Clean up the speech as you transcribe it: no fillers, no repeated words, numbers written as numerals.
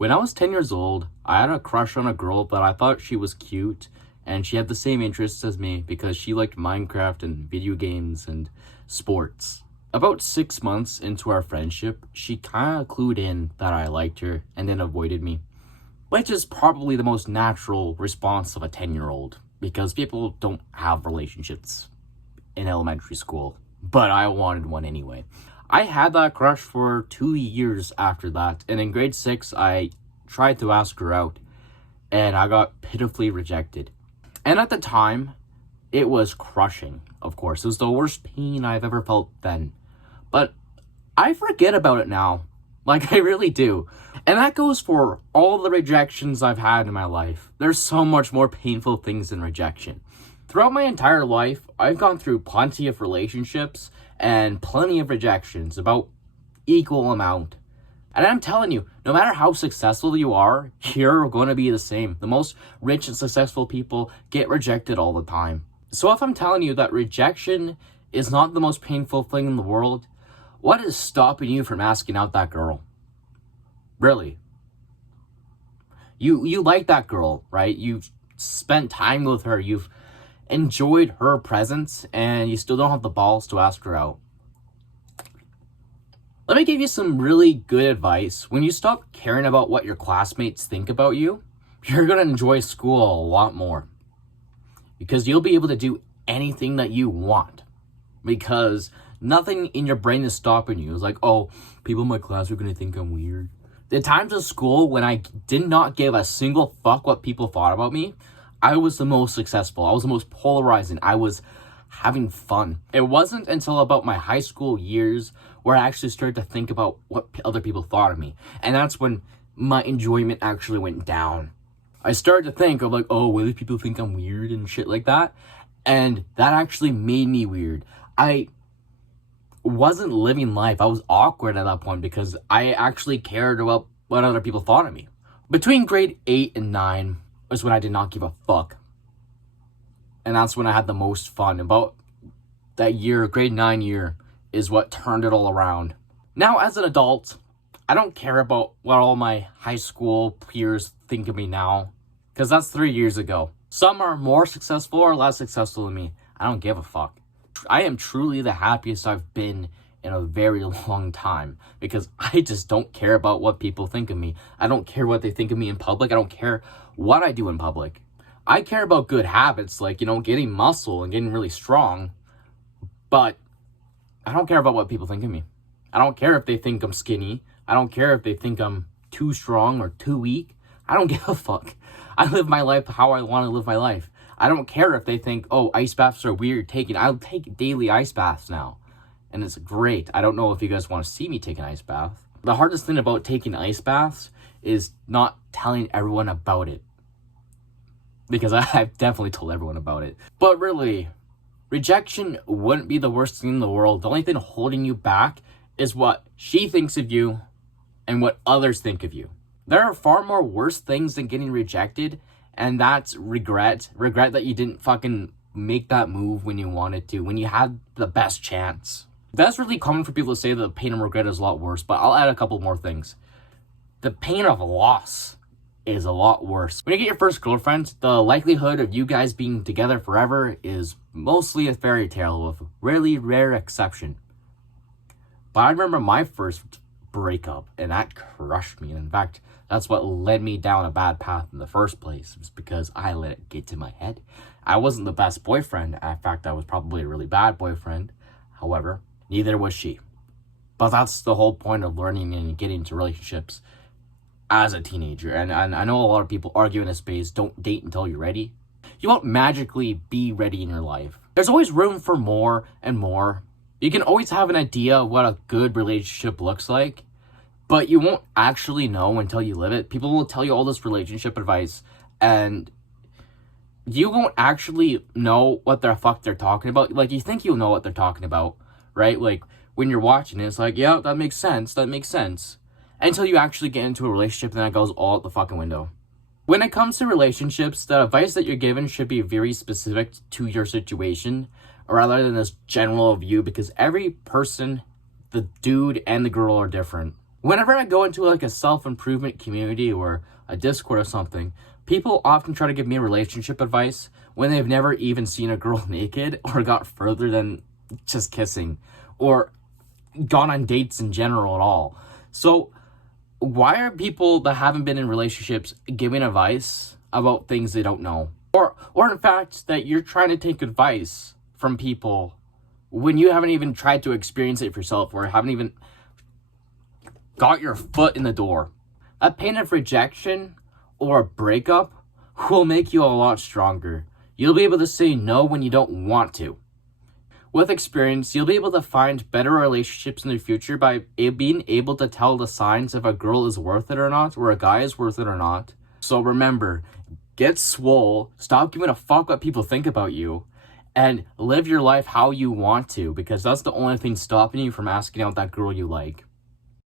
When I was 10 years old, I had a crush on a girl, but I thought she was cute, and she had the same interests as me because she liked Minecraft and video games and sports. About 6 months into our friendship, she kinda clued in that I liked her and then avoided me, which is probably the most natural response of a 10-year-old because people don't have relationships in elementary school, but I wanted one anyway. I had that crush for 2 years after that, and in grade 6, I tried to ask her out, and I got pitifully rejected. And at the time, it was crushing, of course. It was the worst pain I've ever felt then. But I forget about it now. Like, I really do. And that goes for all the rejections I've had in my life. There's so much more painful things than rejection. Throughout my entire life, I've gone through plenty of relationships and plenty of rejections, about equal amount. And I'm telling you, no matter how successful you are, you're going to be the same. The most rich and successful people get rejected all the time. So if I'm telling you that rejection is not the most painful thing in the world, what is stopping you from asking out that girl? Really? You like that girl, right? You've spent time with her. You've enjoyed her presence, and you still don't have the balls to ask her out. Let me give you some really good advice. When you stop caring about what your classmates think about you, you're going to enjoy school a lot more. Because you'll be able to do anything that you want. Because nothing in your brain is stopping you. It's like, oh, people in my class are going to think I'm weird. The times of school when I did not give a single fuck what people thought about me, I was the most successful. I was the most polarizing. I was having fun. It wasn't until about my high school years where I actually started to think about what other people thought of me. And that's when my enjoyment actually went down. I started to think of like, oh, will these people think I'm weird and shit like that? And that actually made me weird. I wasn't living life. I was awkward at that point because I actually cared about what other people thought of me. Between grade 8 and 9 was when I did not give a fuck. And that's when I had the most fun. About that year, grade 9 year, is what turned it all around. Now, as an adult, I don't care about what all my high school peers think of me now, because that's 3 years ago. Some are more successful or less successful than me. I don't give a fuck. I am truly the happiest I've been in a very long time because I just don't care about what people think of me. I don't care what they think of me in public. I don't care what I do in public. I care about good habits like, getting muscle and getting really strong, but I don't care about what people think of me. I don't care if they think I'm skinny. I don't care if they think I'm too strong or too weak. I don't give a fuck. I live my life how I want to live my life. I don't care if they think, oh, ice baths are weird. I'll take daily ice baths now. And it's great. I don't know if you guys want to see me take an ice bath. The hardest thing about taking ice baths is not telling everyone about it. Because I've definitely told everyone about it. But really, rejection wouldn't be the worst thing in the world. The only thing holding you back is what she thinks of you and what others think of you. There are far more worse things than getting rejected, and that's regret. Regret that you didn't fucking make that move when you wanted to, when you had the best chance. That's really common for people to say that the pain and regret is a lot worse, but I'll add a couple more things. The pain of loss is a lot worse. When you get your first girlfriend, the likelihood of you guys being together forever is mostly a fairy tale with really rare exception. But I remember my first breakup, and that crushed me. And in fact, that's what led me down a bad path in the first place. It was because I let it get to my head. I wasn't the best boyfriend. In fact, I was probably a really bad boyfriend. However, neither was she. But that's the whole point of learning and getting into relationships as a teenager. And I know a lot of people argue in this space, don't date until you're ready. You won't magically be ready in your life. There's always room for more and more. You can always have an idea of what a good relationship looks like, but you won't actually know until you live it. People will tell you all this relationship advice, and you won't actually know what the fuck they're talking about. Like, you think you'll know what they're talking about, right? Like, when you're watching it, it's like, yeah, that makes sense. Until you actually get into a relationship, then that goes all out the fucking window. When it comes to relationships, the advice that you're given should be very specific to your situation, rather than this general view, because every person, the dude and the girl, are different. Whenever I go into like a self-improvement community or a Discord or something, people often try to give me relationship advice when they've never even seen a girl naked or got further than just kissing or gone on dates in general at all. So why are people that haven't been in relationships giving advice about things they don't know? Or in fact, that you're trying to take advice from people when you haven't even tried to experience it for yourself or haven't even got your foot in the door. A pain of rejection or a breakup will make you a lot stronger. You'll be able to say no when you don't want to. With experience, you'll be able to find better relationships in the future by being able to tell the signs if a girl is worth it or not, or a guy is worth it or not. So remember, get swole, stop giving a fuck what people think about you, and live your life how you want to, because that's the only thing stopping you from asking out that girl you like.